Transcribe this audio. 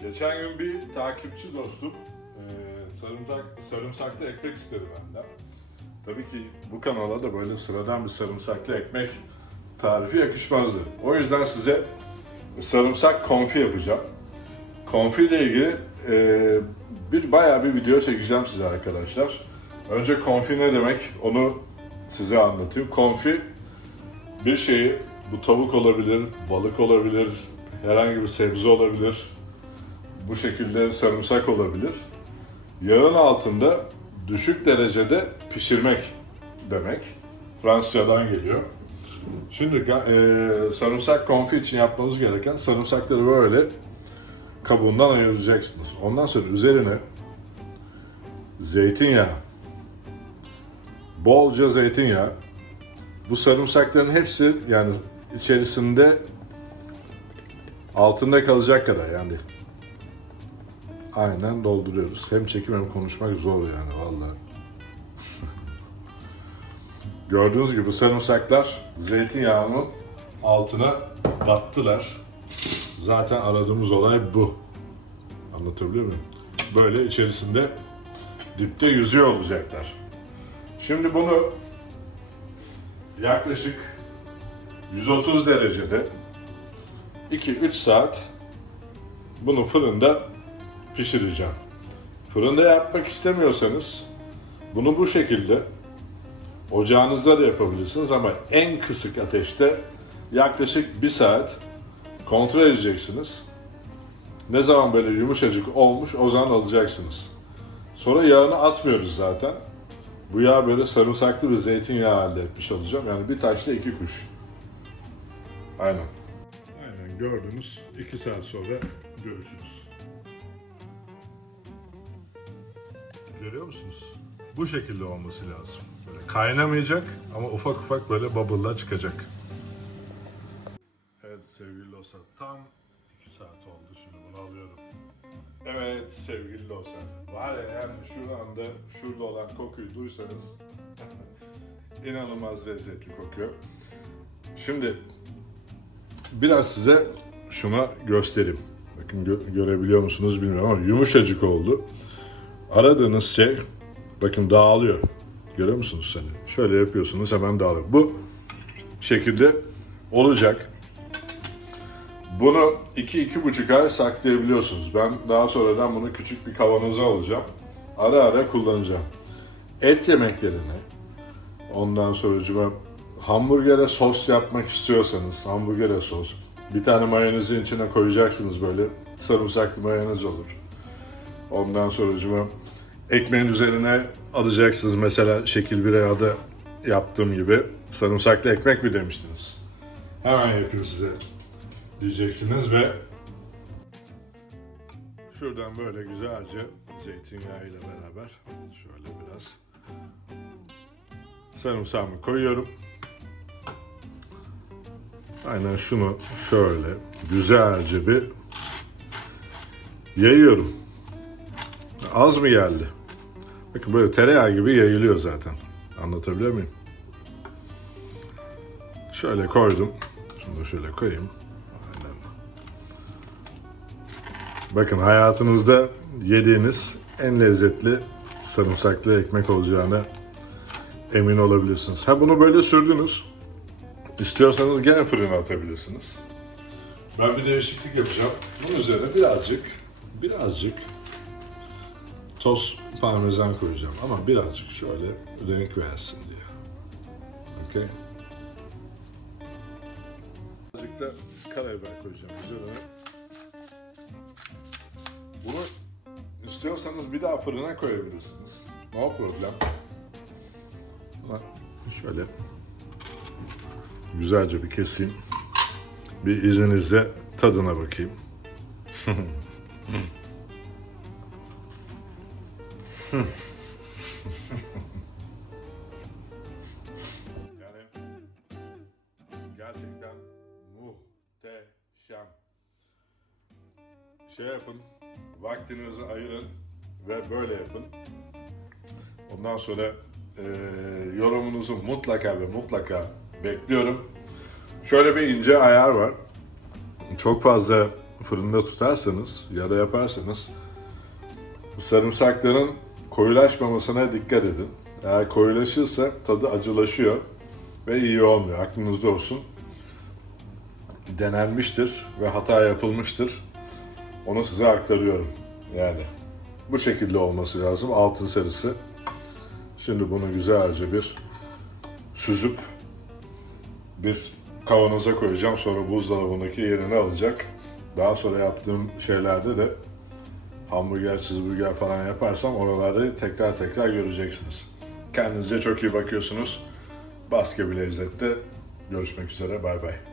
Geçen gün bir takipçi dostum e, sarımsak, sarımsaklı ekmek istedi benden. Tabii ki bu kanala da böyle sıradan bir sarımsaklı ekmek tarifi yakışmazdı. O yüzden size sarımsak konfi yapacağım. Konfi ile ilgili e, bir bayağı bir video çekeceğim size arkadaşlar. Önce konfi ne demek onu size anlatayım. Konfi bir şeyi bu tavuk olabilir, balık olabilir, herhangi bir sebze olabilir. Bu şekilde sarımsak olabilir. Yağın altında düşük derecede pişirmek demek. Fransızcadan geliyor. Şimdi e, sarımsak konfi için yapmanız gereken sarımsakları böyle kabuğundan ayıracaksınız. Ondan sonra üzerine zeytinyağı, bolca zeytinyağı, bu sarımsakların hepsi yani içerisinde altında kalacak kadar yani aynen dolduruyoruz. Hem çekim hem konuşmak zor yani vallahi. Gördüğünüz gibi sarımsaklar zeytinyağının altına battılar. Zaten aradığımız olay bu. Anlatabiliyor muyum? Böyle içerisinde dipte yüzüyor olacaklar. Şimdi bunu yaklaşık 130 derecede 2-3 saat bunu fırında pişireceğim. Fırında yapmak istemiyorsanız bunu bu şekilde ocağınızda da yapabilirsiniz ama en kısık ateşte yaklaşık 1 saat kontrol edeceksiniz. Ne zaman böyle yumuşacık olmuş o zaman alacaksınız. Sonra yağını atmıyoruz zaten. Bu yağ böyle sarımsaklı bir zeytinyağı elde etmiş olacağım. Yani bir taşla iki kuş. Aynen. Aynen gördünüz. iki saat sonra görüşürüz. Görüyor musunuz? Bu şekilde olması lazım. Böyle kaynamayacak ama ufak ufak böyle bubble'lar çıkacak. Evet sevgili dostlar tam 2 saat oldu şimdi bunu alıyorum. Evet sevgili dostlar. Var ya yani şu anda şurada olan kokuyu duysanız inanılmaz lezzetli kokuyor. Şimdi biraz size şuna göstereyim. Bakın gö- görebiliyor musunuz bilmiyorum ama yumuşacık oldu. Aradığınız şey bakın dağılıyor. Görüyor musunuz seni? Şöyle yapıyorsunuz hemen dağılıyor. Bu şekilde olacak. Bunu 2-2,5 ay saklayabiliyorsunuz. Ben daha sonradan bunu küçük bir kavanoza alacağım. Ara ara kullanacağım. Et yemeklerine, ondan sonra hamburgere sos yapmak istiyorsanız, hamburgere sos. Bir tane mayonezin içine koyacaksınız böyle. Sarımsaklı mayonez olur. Ondan sonra ekmeğin üzerine alacaksınız. Mesela şekil bir yağda yaptığım gibi. Sarımsaklı ekmek mi demiştiniz? Hemen yapayım size diyeceksiniz ve şuradan böyle güzelce zeytinyağı ile beraber şöyle biraz sarımsağımı koyuyorum. Aynen şunu şöyle güzelce bir yayıyorum. Az mı geldi? Bakın böyle tereyağı gibi yayılıyor zaten. Anlatabiliyor muyum? Şöyle koydum. Şunu da şöyle koyayım. Aynen. Bakın hayatınızda yediğiniz en lezzetli sarımsaklı ekmek olacağına emin olabilirsiniz. Ha bunu böyle sürdünüz. İstiyorsanız gene fırına atabilirsiniz. Ben bir değişiklik yapacağım. Bunun üzerine birazcık, birazcık toz parmesan koyacağım. Ama birazcık şöyle renk versin diye. Okey. Birazcık da karabiber koyacağım üzerine. Bunu istiyorsanız bir daha fırına koyabilirsiniz. No problem. Ama şöyle güzelce bir keseyim. Bir izninizle tadına bakayım. yani gerçekten muhteşem. Şey yapın, vaktinizi ayırın ve böyle yapın. Ondan sonra eee, yorumunuzu mutlaka ve mutlaka bekliyorum. Şöyle bir ince ayar var. Çok fazla fırında tutarsanız ya da yaparsanız sarımsakların koyulaşmamasına dikkat edin. Eğer koyulaşırsa tadı acılaşıyor ve iyi olmuyor. Aklınızda olsun. Denenmiştir ve hata yapılmıştır. Onu size aktarıyorum. Yani bu şekilde olması lazım. Altın sarısı. Şimdi bunu güzelce bir süzüp bir kavanoza koyacağım. Sonra buzdolabındaki yerini alacak. Daha sonra yaptığım şeylerde de hamburger, cheeseburger falan yaparsam oraları tekrar tekrar göreceksiniz. Kendinize çok iyi bakıyorsunuz. Başka bir lezzette görüşmek üzere. Bay bay.